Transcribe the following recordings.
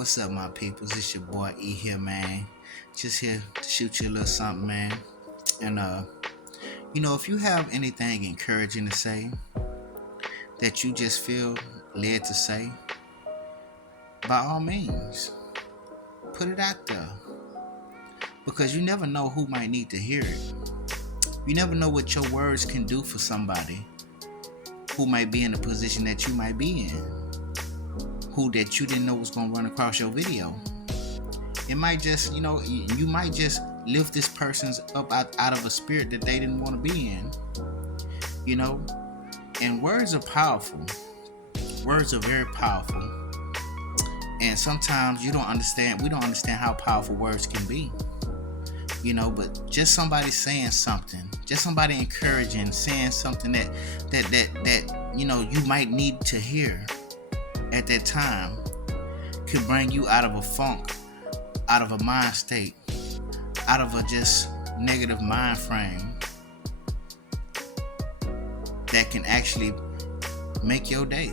What's up, my peoples? It's your boy E here, man. Just here to shoot you a little something, man. And if you have anything encouraging to say that you just feel led to say, by all means, put it out there. Because you never know who might need to hear it. You never know what your words can do for somebody who might be in the position that you might be in. Who that you didn't know was gonna run across your video. It might just, you might just lift this person's up out of a spirit that they didn't want to be in. And words are powerful. Words are very powerful. And sometimes we don't understand how powerful words can be. But just somebody saying something, just somebody encouraging, saying something that you might need to hear at that time could bring you out of a funk, out of a mind state, out of a just negative mind frame that can actually make your day.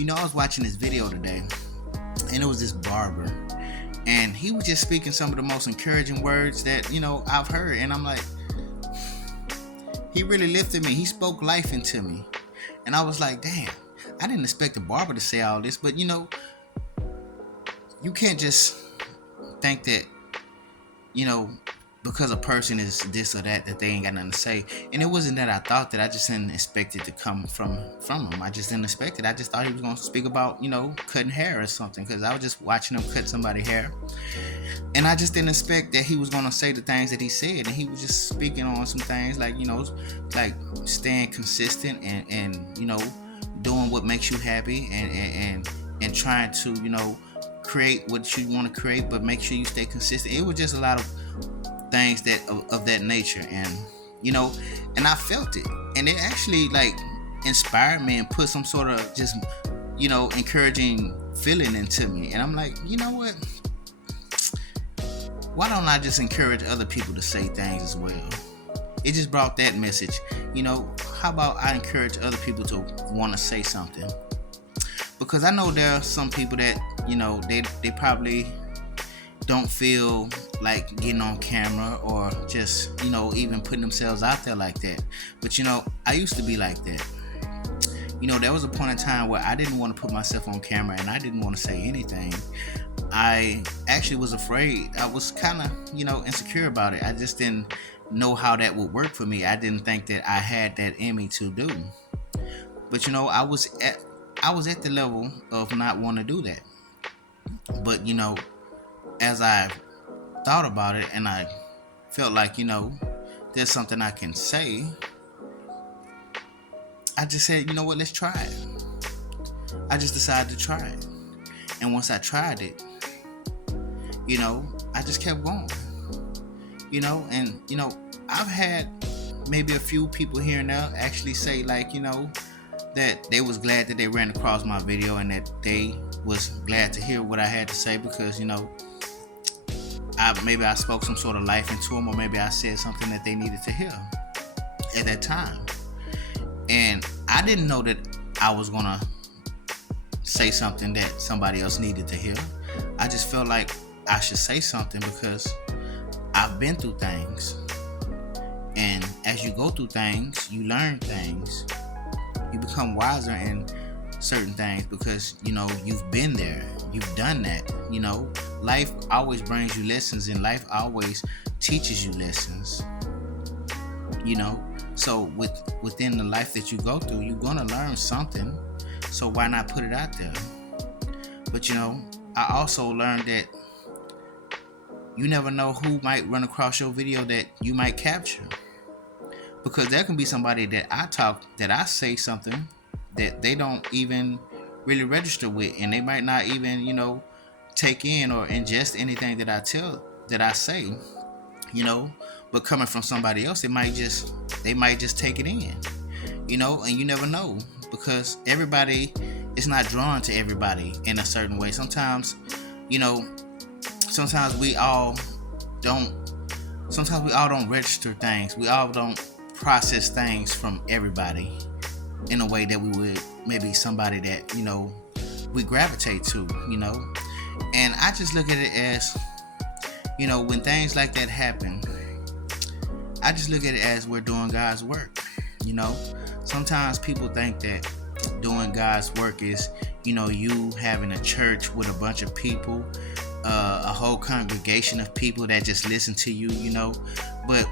I was watching this video today, and it was this barber, and he was just speaking some of the most encouraging words that I've heard, and I'm like, he really lifted me. He spoke life into me, and I was like, damn, I didn't expect a barber to say all this, but you can't just think that because a person is this or that they ain't got nothing to say. And it wasn't that I thought that, I just didn't expect it to come from him. I just didn't expect it. I just thought he was going to speak about cutting hair or something, because I was just watching him cut somebody's hair, and I just didn't expect that he was going to say the things that he said. And he was just speaking on some things like like staying consistent and doing what makes you happy and trying to create what you want to create, but make sure you stay consistent. It was just a lot of things that of that nature, and and I felt it, and it actually inspired me and put some sort of just encouraging feeling into me. And I'm like, what, why don't I just encourage other people to say things as well? It just brought that message. How about I encourage other people to want to say something? Because I know there are some people that they probably don't feel like getting on camera or just even putting themselves out there like that. But I used to be like that. There was a point in time where I didn't want to put myself on camera, and I didn't want to say anything. I actually was afraid. I was kind of insecure about it. I just didn't know how that would work for me. I didn't think that I had that in me to do. But I was at the level of not wanting to do that. But as I thought about it, and I felt like there's something I can say, I just said, what, let's try it. I just decided to try it. And once I tried it, I just kept going. And I've had maybe a few people here and there actually say that they was glad that they ran across my video, and that they was glad to hear what I had to say, because maybe I spoke some sort of life into them, or maybe I said something that they needed to hear at that time. And I didn't know that I was gonna say something that somebody else needed to hear. I just felt like I should say something because I've been through things, and as you go through things, you learn things. You become wiser in certain things because you've been there, you've done that. Life always brings you lessons, and life always teaches you lessons. So within the life that you go through, you're gonna learn something. So why not put it out there? But I also learned that you never know who might run across your video that you might capture. Because there can be somebody that I say something that they don't even really register with, and they might not even, take in or ingest anything that I say, but coming from somebody else, they might just take it in, and you never know, because everybody is not drawn to everybody in a certain way. Sometimes we all don't register things. We all don't process things from everybody in a way that we would maybe somebody that we gravitate to, And I just look at it as, when things like that happen, I just look at it as we're doing God's work. Sometimes people think that doing God's work is, you having a church with a bunch of people, a whole congregation of people that just listen to you, But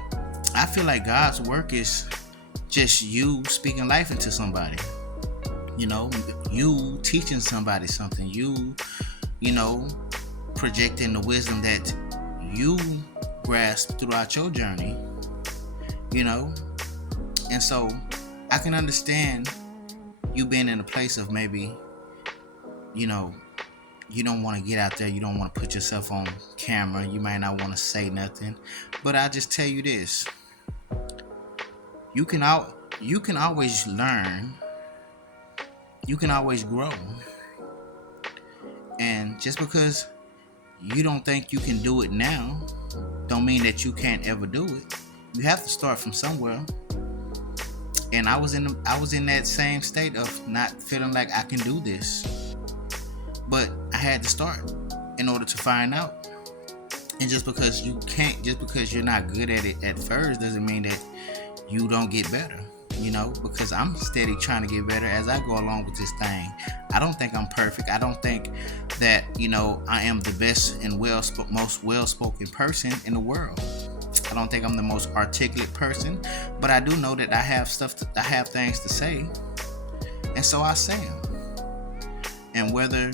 I feel like God's work is just you speaking life into somebody. You teaching somebody something. You projecting the wisdom that you grasp throughout your journey. And so I can understand you being in a place of maybe, you don't want to get out there. You don't want to put yourself on camera. You might not want to say nothing. But I just tell you this. You can always learn. You can always grow. And just because you don't think you can do it now, don't mean that you can't ever do it. You have to start from somewhere. And I was in that same state of not feeling like I can do this. But I had to start in order to find out. And just because you're not good at it at first doesn't mean that you don't get better. Because I'm steady trying to get better as I go along with this thing. I don't think I'm perfect. I don't think that, I am the best and most well-spoken person in the world. I don't think I'm the most articulate person, but I do know that I have things to say. And so I say them. And whether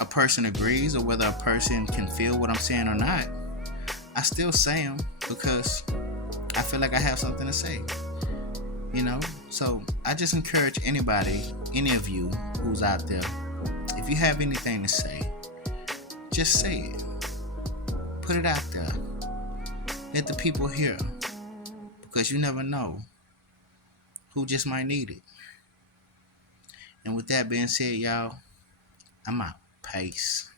a person agrees or whether a person can feel what I'm saying or not, I still say them because I feel like I have something to say. So I just encourage anybody, any of you who's out there, if you have anything to say, just say it. Put it out there. Let the people hear. Because you never know who just might need it. And with that being said, y'all, I'm out. Peace.